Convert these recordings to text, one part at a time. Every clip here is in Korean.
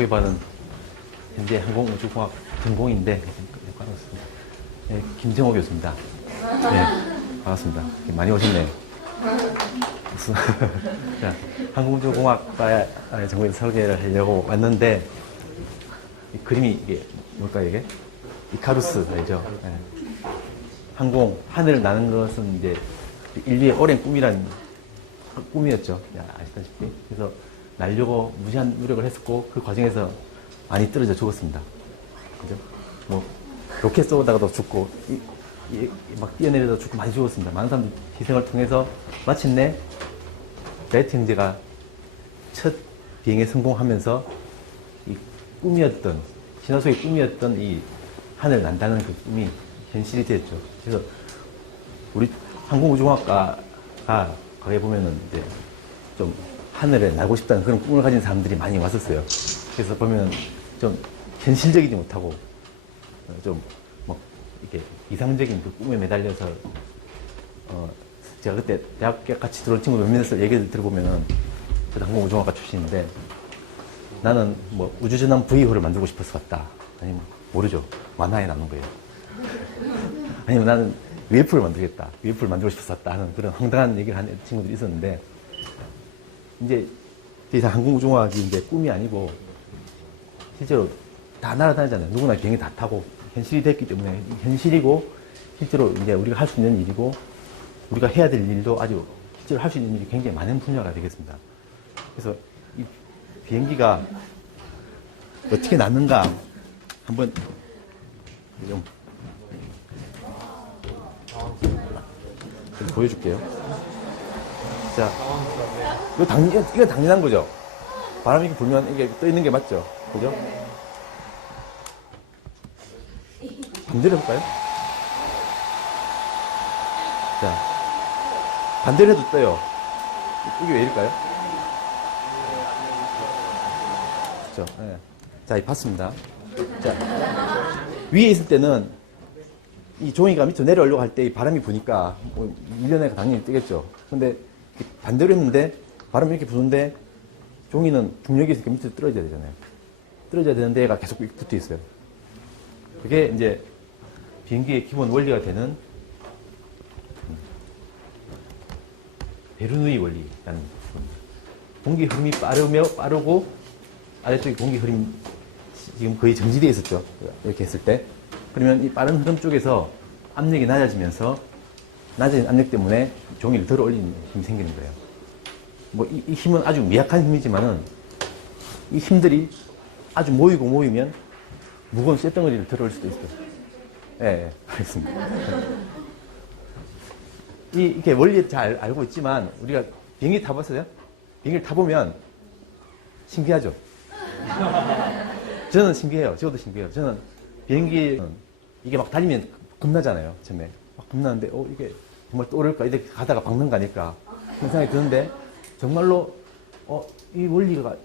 소개받은 현재 항공우주공학 전공인데 네, 김정호 교수입니다. 네, 반갑습니다. 많이 오셨네요. 자, 항공우주공학과의 전공인 설계를 하려고 왔는데 이 그림이 이게 뭘까요? 이게 이카루스 알죠? 네. 항공 하늘을 나는 것은 이제 인류의 오랜 꿈이었죠. 아시다시피. 그래서 날려고 무시한 노력을 했었고 그 과정에서 많이 떨어져 죽었습니다. 그죠? 뭐 로켓 쏘다가도 죽고 막 뛰어내려도 죽고 많이 죽었습니다. 많은 사람들이 희생을 통해서 마침내 라이트 형제가 첫 비행에 성공하면서 이 꿈이었던 신화 속의 꿈이었던 이 하늘 난다는 그 꿈이 현실이 됐죠. 그래서 우리 항공우주공학과가 거기에 보면은 이제 좀 하늘에 날고 싶다는 그런 꿈을 가진 사람들이 많이 왔었어요. 그래서 보면 좀 현실적이지 못하고 좀 뭐 이렇게 이상적인 그 꿈에 매달려서 제가 그때 대학교 같이 들어온 친구 몇몇에서 얘기를 들어보면은 저도 항공우주공학과 출신인데 나는 뭐 우주전함 V호를 만들고 싶어서 왔다. 아니면 모르죠. 만화에 나오는 거예요. 아니면 나는 UFO를 만들겠다. UFO를 만들고 싶어서 왔다 하는 그런 황당한 얘기를 하는 친구들이 있었는데 이제 더 이상 항공우주공학이 이제 꿈이 아니고 실제로 다 날아다니잖아요. 누구나 비행기 다 타고 현실이 됐기 때문에 현실이고 실제로 이제 우리가 할 수 있는 일이고 우리가 해야 될 일도 아주 실제로 할 수 있는 일이 굉장히 많은 분야가 되겠습니다. 그래서 이 비행기가 어떻게 났는가 한번 좀 보여줄게요. 자, 이거 당연한 거죠. 바람이 불면 이게 떠 있는 게 맞죠? 그죠? 반대로 해볼까요? 자, 반대로 해도 떠요. 이게 왜 이럴까요? 그렇죠. 네. 자, 이 봤습니다. 자, 위에 있을 때는 이 종이가 밑으로 내려오려고 할 때 이 바람이 부니까 뭐 밀려내가 당연히 뜨겠죠. 근데 반대로 했는데 바람이 이렇게 부는데 종이는 중력이 있으니까 밑으로 떨어져야 되잖아요. 떨어져야 되는데 얘가 계속 붙어 있어요. 그게 이제 비행기의 기본 원리가 되는 베르누이 원리라는 공기 흐름이 빠르고 아래쪽에 공기 흐름이 지금 거의 정지되어 있었죠. 이렇게 했을 때. 그러면 이 빠른 흐름 쪽에서 압력이 낮아지면서 낮아진 압력 때문에 종이를 들어 올리는 힘이 생기는 거예요. 뭐 이 힘은 아주 미약한 힘이지만은 이 힘들이 아주 모이면 무거운 쇳덩어리를 들어 올릴 수도 있어요. 예, 알겠습니다. 이렇게 원리 잘 알고 있지만 우리가 비행기 타봤어요? 비행기를 타보면 신기하죠? 저는 신기해요. 저도 신기해요. 저는 비행기 이게 막 달리면 겁나잖아요. 처음에 막 겁나는데 이게 정말 또 오를까 이렇게 가다가 박는 거 아닐까 그런 생각이 드는데 정말로 이 원리가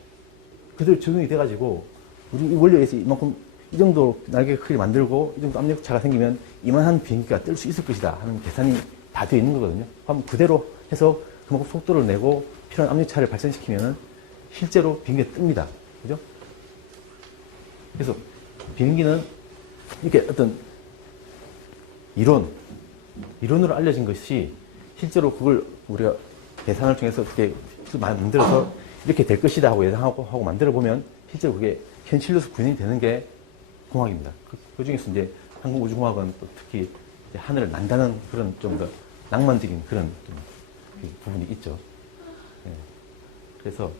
그대로 적용이 돼가지고 우리 이 원리에 의해서 이만큼 이 정도 날개 크기를 만들고 이 정도 압력차가 생기면 이만한 비행기가 뜰 수 있을 것이다 하는 계산이 다 되어 있는 거거든요. 그럼 그대로 해서 그만큼 속도를 내고 필요한 압력차를 발생시키면 실제로 비행기가 뜹니다. 그죠? 그래서 비행기는 이렇게 어떤 이론으로 알려진 것이 실제로 그걸 우리가 계산을 통해서 어떻게 만들어서 이렇게 될 것이다 하고 예상하고 만들어 보면 실제로 그게 현실로서 구현이 되는 게 공학입니다. 그 중에서 이제 항공우주공학은 또 특히 하늘을 난다는 그런 좀 더 낭만적인 그런 부분이 있죠. 네. 그래서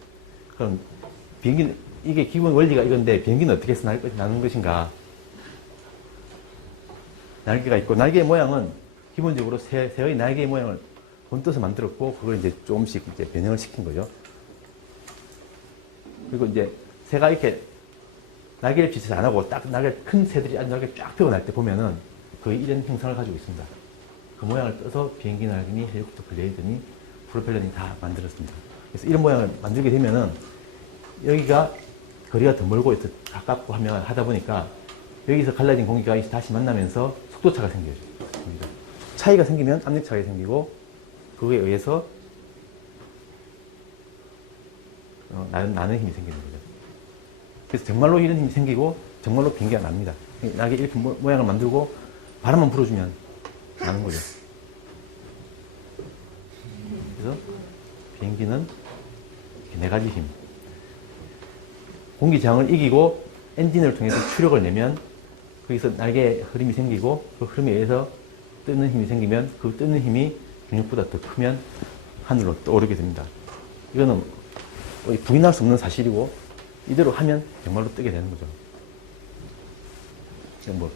그럼 비행기는 이게 기본 원리가 이건데 비행기는 어떻게 해서 나는 것인가? 날개가 있고 날개의 모양은 기본적으로 새의 날개의 모양을 본떠서 만들었고 그걸 이제 조금씩 이제 변형을 시킨 거죠. 그리고 이제 새가 이렇게 날개를 비춰서 안 하고 딱 큰 새들이 아주 날개를 쫙 펴고 날 때 보면은 거의 이런 형상을 가지고 있습니다. 그 모양을 떠서 비행기 날개니 헬리콥터 블레이드니 프로펠러니 다 만들었습니다. 그래서 이런 모양을 만들게 되면은 여기가 거리가 더 멀고 더 가깝고 하다 보니까 여기서 갈라진 공기가 다시 만나면서 속도차가 생겨요. 차이가 생기면 압력차가 생기고 그거에 의해서 나는 힘이 생기는 거죠. 그래서 정말로 이런 힘이 생기고 정말로 비행기가 납니다. 나게 이렇게 모양을 만들고 바람만 불어주면 나는 거죠. 그래서 비행기는 네 가지 힘. 공기 저항을 이기고 엔진을 통해서 추력을 내면 거기서 날개에 흐름이 생기고 그 흐름에 의해서 뜨는 힘이 생기면 그 뜨는 힘이 중력보다 더 크면 하늘로 떠오르게 됩니다. 이거는 부인할 수 없는 사실이고 이대로 하면 정말로 뜨게 되는 거죠. 뭐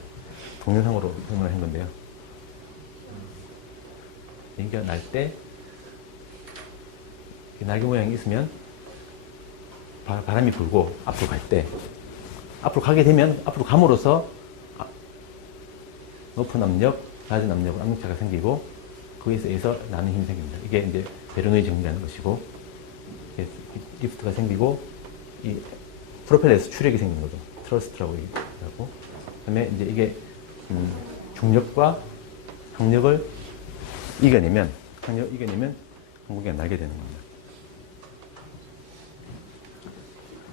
동영상으로 설명을 한 건데요. 비행기가 날 때 날개 모양이 있으면 바람이 불고 앞으로 갈 때 앞으로 가게 되면 앞으로 감으로써 높은 압력, 낮은 압력으로 압력차가 생기고 거기서 의해서 나는 힘이 생깁니다. 이게 이제 베르노이 정리라는 것이고 리프트가 생기고 이 프로펠러에서 추력이 생기는 거죠. 트러스트라고 얘기하고 그다음에 이제 이게 중력과 항력을 이겨내면 항공기가 날게 되는 겁니다.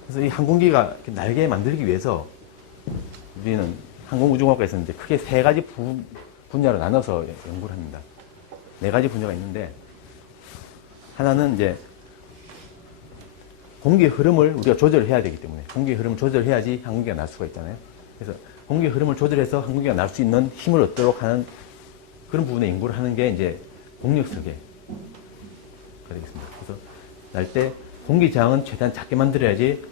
그래서 이 항공기가 날게 만들기 위해서 우리는 항공우주공학과에서 이제 크게 세 가지 분야로 나눠서 연구를 합니다. 네 가지 분야가 있는데 하나는 이제 공기의 흐름을 우리가 조절해야 되기 때문에 공기의 흐름을 조절해야지 항공기가 날 수가 있잖아요. 그래서 공기의 흐름을 조절해서 항공기가 날 수 있는 힘을 얻도록 하는 그런 부분에 연구를 하는 게 이제 공력 설계가 되겠습니다. 그래서 날 때 공기 저항은 최대한 작게 만들어야지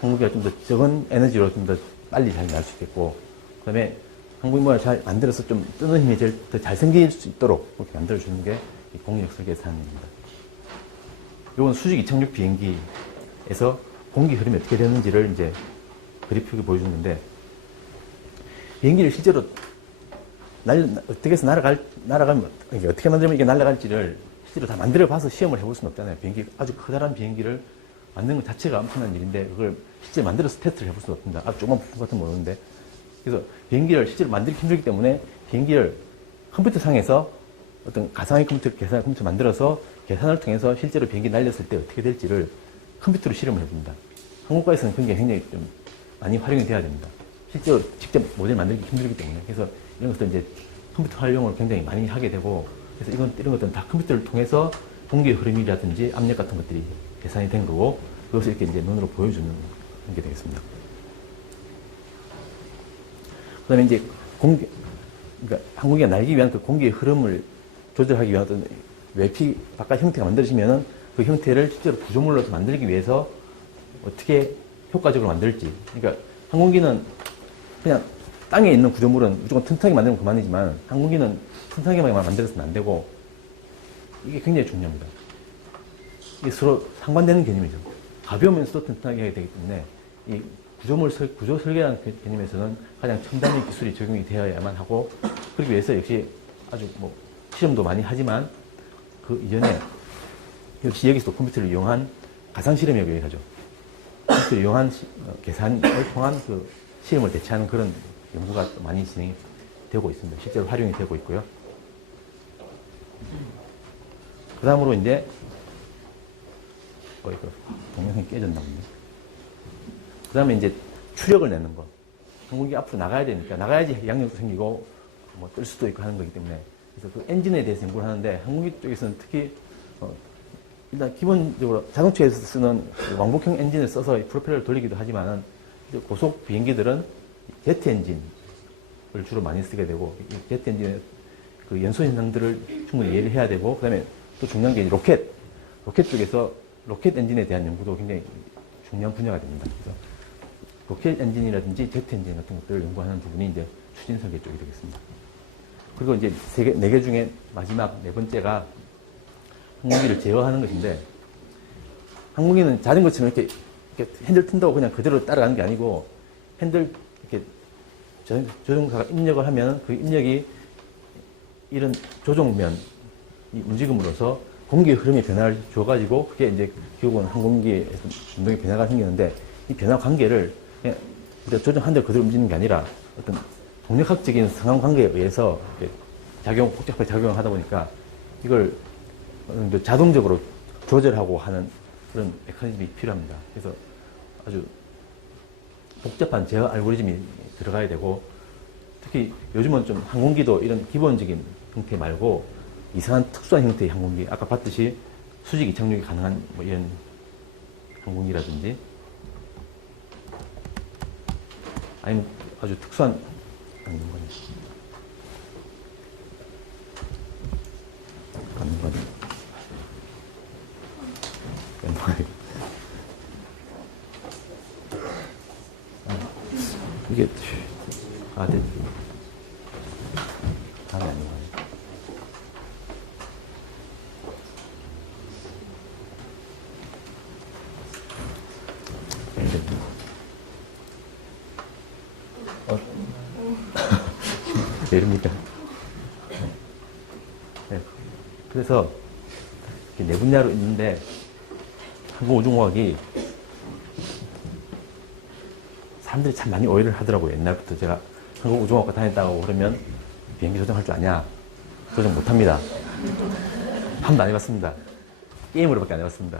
항공기가 좀 더 적은 에너지로 좀 더 빨리 잘 날 수 있겠고, 그 다음에 항공기 모양을 잘 만들어서 좀 뜨는 힘이 더 잘 생길 수 있도록 그렇게 만들어주는 게 이 공력 설계에서 하는 일입니다. 이건 수직 이착륙 비행기에서 공기 흐름이 어떻게 되는지를 이제 그래픽을 보여주는데, 비행기를 실제로 어떻게 해서 날아가면, 어떻게 만들면 이게 날아갈지를 실제로 다 만들어 봐서 시험을 해볼 수는 없잖아요. 아주 커다란 비행기를 만드는 것 자체가 엄청난 일인데, 그걸 실제 만들어서 테스트를 해볼 수는 없습니다. 아주 조그만 부품 같은 거 모르는데. 그래서 비행기를 실제로 만들기 힘들기 때문에 비행기를 컴퓨터 상에서 어떤 가상의 컴퓨터, 계산의 컴퓨터 만들어서 계산을 통해서 실제로 비행기 날렸을 때 어떻게 될지를 컴퓨터로 실험을 해봅니다. 항공과에서는 굉장히 좀 많이 활용이 돼야 됩니다. 실제로 직접 모델 만들기 힘들기 때문에. 그래서 이런 것들 이제 컴퓨터 활용을 굉장히 많이 하게 되고, 그래서 이런 것들은 다 컴퓨터를 통해서 공기의 흐름이라든지 압력 같은 것들이 계산이 된 거고, 그것을 이렇게 이제 눈으로 보여주는 게 되겠습니다. 그 다음에 이제 그러니까 항공기가 날기 위한 그 공기의 흐름을 조절하기 위한 어떤 외피 바깥 형태가 만들어지면은 그 형태를 실제로 구조물로 만들기 위해서 어떻게 효과적으로 만들지. 그러니까 항공기는 그냥 땅에 있는 구조물은 무조건 튼튼하게 만들면 그만이지만, 항공기는 튼튼하게만 만들어서는 안 되고, 이게 굉장히 중요합니다. 이게 서로 상반되는 개념이죠. 가벼우면서도 튼튼하게 해야 되기 때문에, 이 구조 설계라는 개념에서는 가장 첨단의 기술이 적용이 되어야만 하고, 그러기 위해서 역시 아주 실험도 많이 하지만, 그 이전에 역시 여기서도 컴퓨터를 이용한 가상실험이라고 얘기하죠. 컴퓨터를 이용한 계산을 통한 그 실험을 대체하는 그런 연구가 많이 진행이 되고 있습니다. 실제로 활용이 되고 있고요. 그 다음으로 이제, 이거 동영상이 깨졌나 본데. 그 다음에 이제 추력을 내는 거. 항공기 앞으로 나가야 되니까, 나가야지 양력도 생기고, 뜰 수도 있고 하는 거기 때문에. 그래서 그 엔진에 대해서 연구를 하는데, 항공기 쪽에서는 특히, 일단 기본적으로 자동차에서 쓰는 왕복형 엔진을 써서 프로펠러를 돌리기도 하지만은, 고속 비행기들은 제트 엔진을 주로 많이 쓰게 되고, 이 제트 엔진의 그 연소 현상들을 충분히 이해를 해야 되고, 그 다음에 또 중요한 게 로켓 쪽에서 로켓 엔진에 대한 연구도 굉장히 중요한 분야가 됩니다. 그래서 로켓 엔진이라든지 제트 엔진 같은 것들을 연구하는 부분이 이제 추진 설계 쪽이 되겠습니다. 그리고 이제 네 개 중에 마지막 네 번째가 항공기를 제어하는 것인데, 항공기는 자전거처럼 이렇게 핸들 튼다고 그냥 그대로 따라가는 게 아니고, 핸들 이렇게 조종사가 입력을 하면 그 입력이 이런 조종면이 움직임으로써 공기의 흐름의 변화를 줘가지고, 그게 이제 결국은 항공기에서 운동의 변화가 생기는데, 이 변화 관계를 그냥 조종한 대로 그대로 움직이는 게 아니라 어떤 동력학적인 상황 관계에 의해서 복잡하게 작용을 하다 보니까 이걸 자동적으로 조절하고 하는 그런 메커니즘이 필요합니다. 그래서 아주 복잡한 제어 알고리즘이 들어가야 되고, 특히 요즘은 좀 항공기도 이런 기본적인 형태 말고 이상한 특수한 형태의 항공기, 아까 봤듯이 수직 이착륙이 가능한 뭐 이런 항공기라든지, 아니면 아주 특수한 항공기, 이게 네. 다음이 아닌 거예요. 왜 이럽니까? 네. 그래서 네 분야로 있는데 항공우주공학이 사람들이 참 많이 오해를 하더라고요. 옛날부터 제가 항공우주공학과 다녔다고 그러면 비행기 조종할 줄 아냐? 조종 못합니다. 한 번도 안 해봤습니다. 게임으로밖에 안 해봤습니다.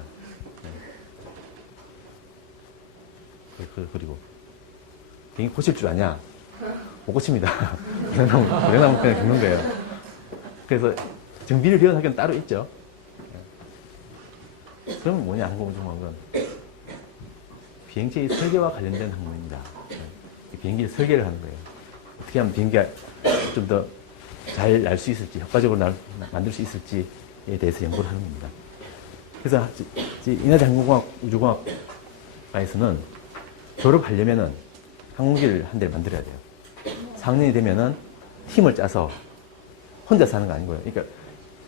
네. 그리고 비행기 고칠 줄 아냐? 못 고칩니다. 그냥 겪는 거예요. 그래서 정비를 배운 학교는 따로 있죠. 그러면 뭐냐, 항공우주공학은 비행체의 설계와 관련된 학문입니다. 비행기를 설계를 하는 거예요. 어떻게 하면 비행기가 좀 더 잘 날 수 있을지, 효과적으로 만들 수 있을지에 대해서 연구를 하는 겁니다. 그래서 인하대 항공공학 우주공학과에서는 졸업하려면은 항공기를 한 대를 만들어야 돼요. 4학년이 되면은 팀을 짜서 혼자서 하는 거 아닌 거예요. 그러니까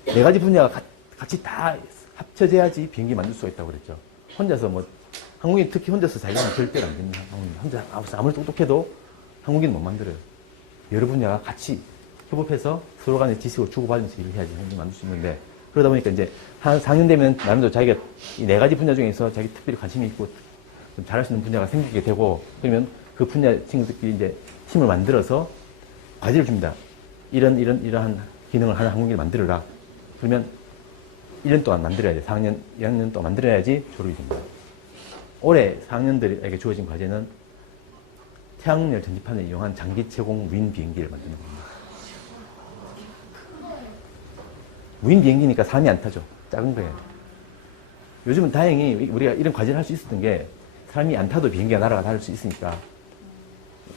네 가지 분야가 같이 다 합쳐져야지 비행기 만들 수가 있다고 그랬죠. 혼자서 뭐 항공기 특히 혼자서 자기는 절대로 안 되는 항공기. 혼자 아무리 똑똑해도 항공기는 못 만들어요. 여러 분야가 같이 협업해서 서로 간에 지식을 주고받으면서 일을 해야지 항공기 만들 수 있는데, 그러다 보니까 이제 한 4년 되면 나름대로 자기가 이 네 가지 분야 중에서 자기 특별히 관심이 있고 좀 잘할 수 있는 분야가 생기게 되고, 그러면 그 분야 친구들끼리 이제 팀을 만들어서 과제를 줍니다. 이러한 기능을 하는 항공기를 만들어라. 그러면 1년 동안 만들어야 돼. 4학년, 2학년 동안 만들어야지 졸업이 됩니다. 올해 4학년들에게 주어진 과제는 태양열 전지판을 이용한 장기 채공 무인 비행기를 만드는 겁니다. 무인 비행기니까 사람이 안 타죠. 작은 거예요. 요즘은 다행히 우리가 이런 과제를 할 수 있었던 게 사람이 안 타도 비행기가 날아가 다닐 수 있으니까,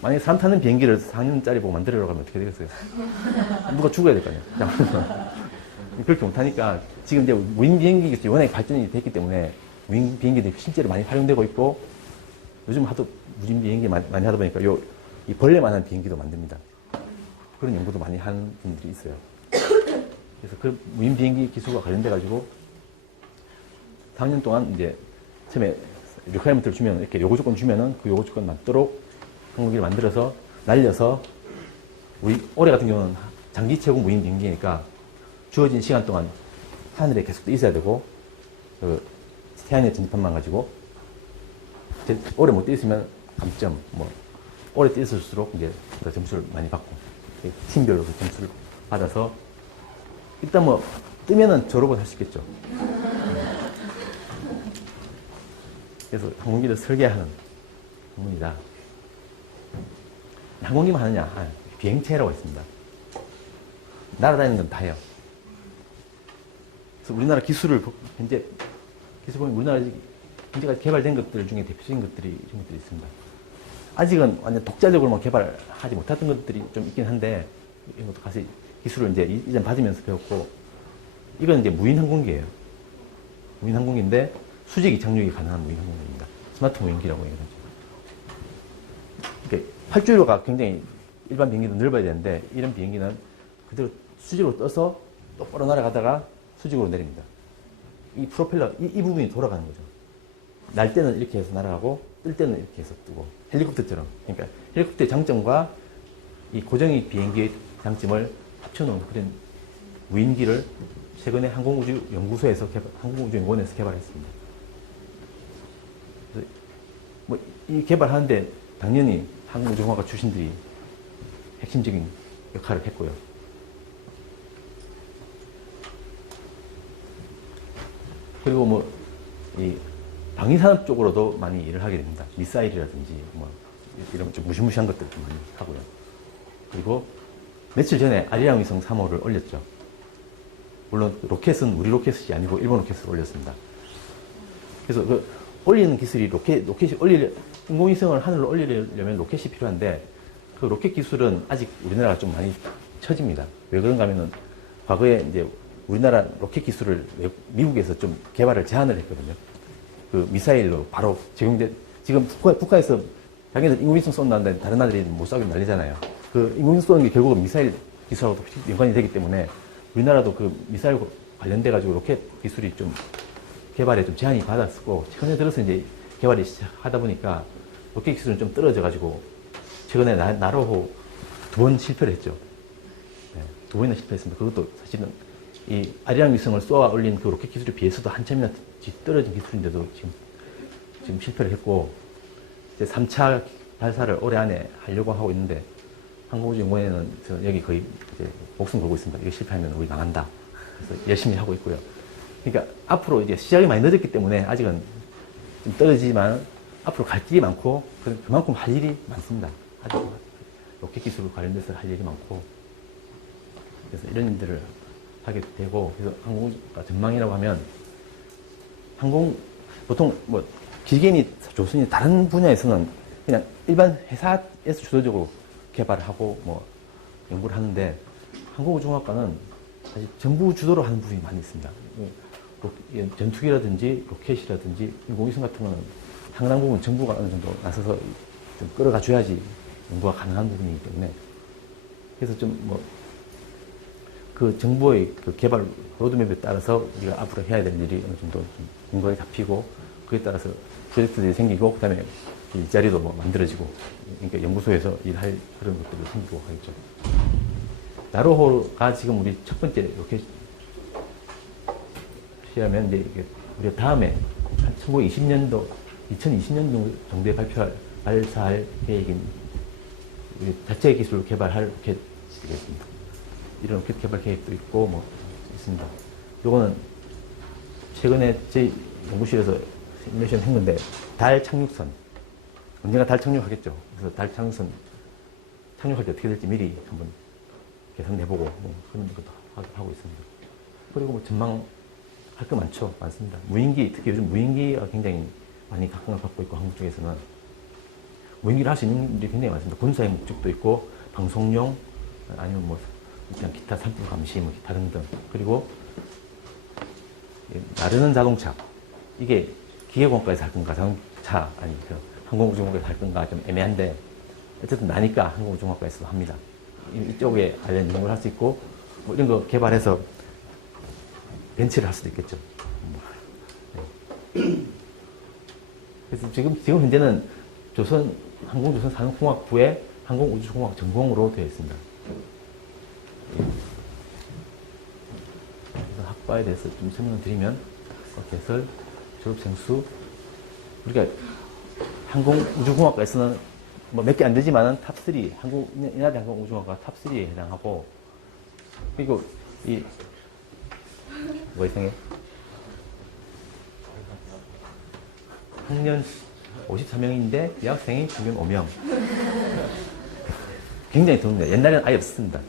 만약에 사람 타는 비행기를 4학년짜리 보고 만들으려고 하면 어떻게 되겠어요? 누가 죽어야 될 거 아니에요. 그렇게 못하니까 지금 이제 무인 비행기가 워낙에 발전이 됐기 때문에 무인 비행기들이 실제로 많이 활용되고 있고, 요즘 하도 무인 비행기 많이 하다 보니까 이 벌레만한 비행기도 만듭니다. 그런 연구도 많이 하는 분들이 있어요. 그래서 그 무인 비행기 기술과 관련돼가지고 4학년 동안 이제 처음에 리퀘어먼트를 주면, 이렇게 요구 조건 주면은 그 요구 조건 맞도록 항공기를 만들어서 날려서, 올해 같은 경우는 장기 채공 무인 비행기니까 주어진 시간 동안 하늘에 계속 떠 있어야 되고, 그 태양의 전지판만 가지고, 오래 못 떠 있으면 감점, 오래 떠 있을수록 이제 더 점수를 많이 받고, 팀별로 그 점수를 받아서, 일단 뜨면은 졸업을 할 수 있겠죠. 그래서 항공기를 설계하는 학문이다. 항공기만 하느냐? 비행체라고 있습니다. 날아다니는 건 다예요. 그래서 우리나라 기술을 현재 기술 보면 우리나라 현재까지 개발된 것들 중에 대표적인 것들이 이런 것들이 있습니다. 아직은 완전 독자적으로 개발하지 못했던 것들이 좀 있긴 한데, 이런 것도 가서 기술을 이제 이전 받으면서 배웠고, 이건 이제 무인 항공기예요. 무인 항공기인데 수직 이착륙이 가능한 무인 항공기입니다. 스마트 무인기라고 얘기하죠. 그러니까 활주로가 굉장히 일반 비행기도 넓어야 되는데, 이런 비행기는 그대로 수직으로 떠서 똑바로 날아가다가 수직으로 내립니다. 이 프로펠러, 이 부분이 돌아가는 거죠. 날 때는 이렇게 해서 날아가고, 뜰 때는 이렇게 해서 뜨고, 헬리콥터처럼. 그러니까 헬리콥터의 장점과 이 고정익 비행기의 장점을 합쳐놓은 그런 무인기를 최근에 항공우주연구소에서 항공우주연구원에서 개발했습니다. 그래서 이 개발하는데 당연히 항공우주공학과 출신들이 핵심적인 역할을 했고요. 그리고 이 방위산업 쪽으로도 많이 일을 하게 됩니다. 미사일이라든지 이런 좀 무시무시한 것들 좀 많이 하고요. 그리고 며칠 전에 아리랑 위성 3호를 올렸죠. 물론 로켓은 우리 로켓이 아니고 일본 로켓을 올렸습니다. 그래서 그 올리는 기술이 인공위성을 하늘로 올리려면 로켓이 필요한데 그 로켓 기술은 아직 우리나라가 좀 많이 처집니다. 왜 그런가 하면은 과거에 이제 우리나라 로켓 기술을 미국에서 좀 개발을 제한을 했거든요. 그 미사일로 바로 지금 북한에서 자기네들 인공위성 쏜다는데 다른 나라들이 못 쏘게 난리잖아요. 그 인공위성 쏘는 게 결국은 미사일 기술하고도 연관이 되기 때문에 우리나라도 그 미사일 관련돼가지고 로켓 기술이 좀 개발에 좀 제한이 받았었고 최근에 들어서 이제 개발이 시작하다 보니까 로켓 기술은 좀 떨어져가지고 최근에 나로호 2번 실패를 했죠. 네, 2번이나 실패했습니다. 그것도 사실은 이 아리랑 위성을 쏘아 올린 그 로켓 기술에 비해서도 한참이나 뒤떨어진 기술인데도 지금 실패를 했고 이제 3차 발사를 올해 안에 하려고 하고 있는데 항공우주연구원에는 여기 거의 이제 목숨 걸고 있습니다. 이거 실패하면 우리 망한다. 그래서 열심히 하고 있고요. 그러니까 앞으로 이제 시작이 많이 늦었기 때문에 아직은 좀 떨어지지만 앞으로 갈 길이 많고 그만큼 할 일이 많습니다. 아주 로켓 기술 관련돼서 할 일이 많고 그래서 이런 일들을 하게 되고 그래서 항공우주가 전망이라고 하면 보통 뭐 기계니 조선이 다른 분야에서는 그냥 일반 회사에서 주도적으로 개발을 하고 뭐 연구를 하는데 항공우주공학과는 사실 정부 주도로 하는 부분이 많이 있습니다. 전투기라든지 로켓이라든지 인공위성 같은 거는 상당 부분 정부가 어느 정도 나서서 좀 끌어가 줘야지 연구가 가능한 부분이기 때문에 그래서 좀 뭐 그 정부의 그 개발 로드맵에 따라서 우리가 앞으로 해야 될 일이 어느 정도 좀 근거에 잡히고 그에 따라서 프로젝트들이 생기고 그다음에 일자리도 뭐 만들어지고 그러니까 연구소에서 일할 그런 것들이 생기고 하겠죠. 나로호가 지금 우리 첫 번째 로켓이라면 이제 우리가 다음에 1920년도 2020년 정도에 발사할 계획인 우리 자체 기술로 개발할 로켓이겠습니다. 이런 로켓 개발 계획도 있고 뭐 있습니다. 요거는 최근에 저희 연구실에서 시뮬레이션 했는데 달 착륙선 언젠가 달 착륙하겠죠. 그래서 달 착륙선 착륙할 때 어떻게 될지 미리 한번 계산해보고 뭐 그런 것도 하고 있습니다. 그리고 뭐 전망할 거 많습니다. 무인기 특히 요즘 무인기가 굉장히 많이 각광을 받고 있고 한국 쪽에서는 무인기를 할 수 있는 일이 굉장히 많습니다. 군사의 목적도 있고 방송용 아니면 뭐 기타 산불 감시 뭐 기타 등등 그리고 나르는 자동차 이게 기계공학과에서 할 건가 자동차 아니 항공우주공학과에서 할 건가 좀 애매한데 어쨌든 나니까 항공우주공학과에서도 합니다. 이쪽에 관련 연구를 할 수 있고 뭐 이런 거 개발해서 벤치를 할 수도 있겠죠. 네. 그래서 지금 현재는 항공조선산업공학부의 항공우주공학 전공으로 되어 있습니다. 그래서 학과에 대해서 좀 설명을 드리면 개설, 졸업생 수 우리가 항공우주공학과에서는 뭐 몇 개 안 되지만은 탑3 인하대 항공우주공학과 탑3에 해당하고 그리고 뭐가 이상해? 학년 54명인데 여학생이 평균 5명. 굉장히 드뭅니다. 옛날에는 아예 없었습니다.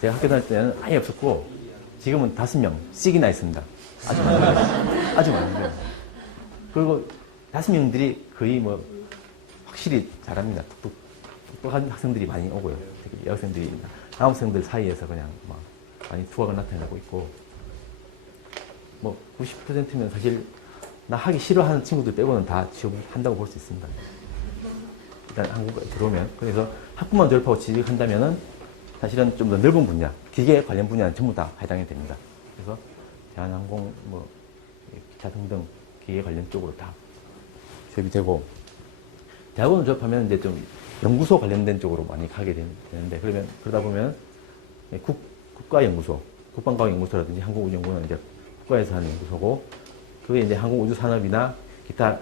제가 학교 다닐 때는 아예 없었고 지금은 5명씩이나 있습니다. 아주 많은데. 그리고 5명들이 거의 뭐 확실히 잘합니다. 똑똑한 학생들이 많이 오고요. 특히 여학생들이 남학생들 사이에서 그냥 막 많이 두각을 나타내고 있고 뭐 90%면 사실 나 하기 싫어하는 친구들 빼고는 다 취업한다고 볼 수 있습니다. 일단 한국에 들어오면 그래서 학부만 졸업하고 취직한다면은 사실은 좀 더 넓은 분야, 기계 관련 분야는 전부 다 해당이 됩니다. 그래서 대한항공, 뭐 기타 등등 기계 관련 쪽으로 다 취업이 되고 대학원을 졸업하면 이제 좀 연구소 관련된 쪽으로 많이 가게 되는데 그러다 보면 국가연구소, 국방과학연구소라든지 항공우주연구원은 이제 국가에서 하는 연구소고 그게 이제 항공우주산업이나 기타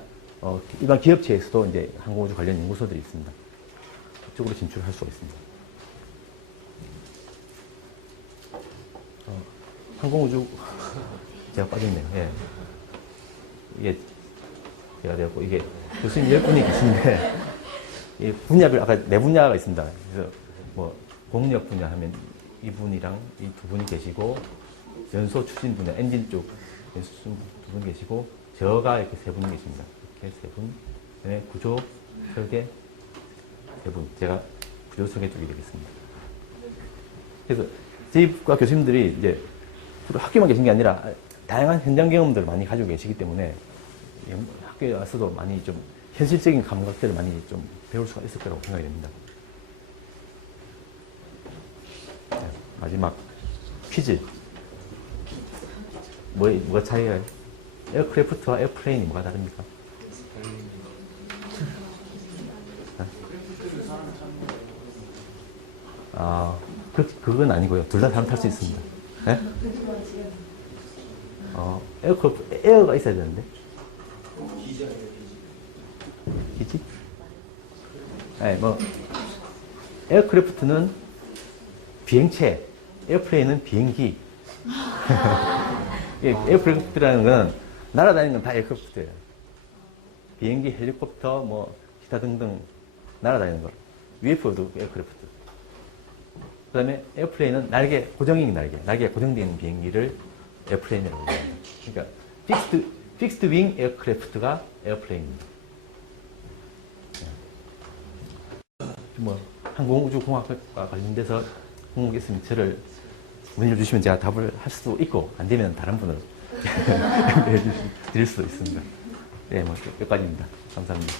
일반 기업체에서도 이제 항공우주 관련 연구소들이 있습니다. 그쪽으로 진출할 수가 있습니다. 항공우주 제가 빠졌네요. 예. 이게 제가 되었고 이게 교수님 10분이 계신데 이 분야별 아까 네 분야가 있습니다. 그래서 뭐 공력 분야 하면 이분이랑 이 두 분이 계시고 연소 추진 분야 엔진 쪽 연소 두 분 계시고 저가 이렇게 세 분이 계십니다. 이렇게 세 분, 그다음에 구조 설계 세 분, 제가 구조 설계 쪽이 되겠습니다. 그래서 저희 과 교수님들이 이제 주로 학교만 계신 게 아니라 다양한 현장 경험들을 많이 가지고 계시기 때문에 학교에 와서도 많이 좀 현실적인 감각들을 많이 좀 배울 수가 있을 거라고 생각이 됩니다. 네, 마지막 퀴즈. 뭐가 차이가? 에어크래프트와 에어플레인이 뭐가 다릅니까? 그건 아니고요. 둘 다 사람 탈 수 있습니다. 네? 에어가 있어야 되는데. 기지? 네, 에어크래프트는 비행체, 에어플레인은 비행기. 에어크래프트라는 건 날아다니는 건 다 에어크래프트예요. 비행기, 헬리콥터, 뭐 기타 등등 날아다니는 거. UFO도 에어크래프트. 그 다음에 에어플레인은 날개가 고정되어 있는 비행기를 에어플레인이라고 합니다. 그러니까 픽스드 윙 에어크래프트가 에어플레인입니다. 뭐 항공우주공학과 관련돼서 궁금한 게 있으면 저를 문의를 주시면 제가 답을 할 수도 있고 안 되면 다른 분을 드릴 수도 있습니다. 네, 뭐 여기까지입니다. 감사합니다.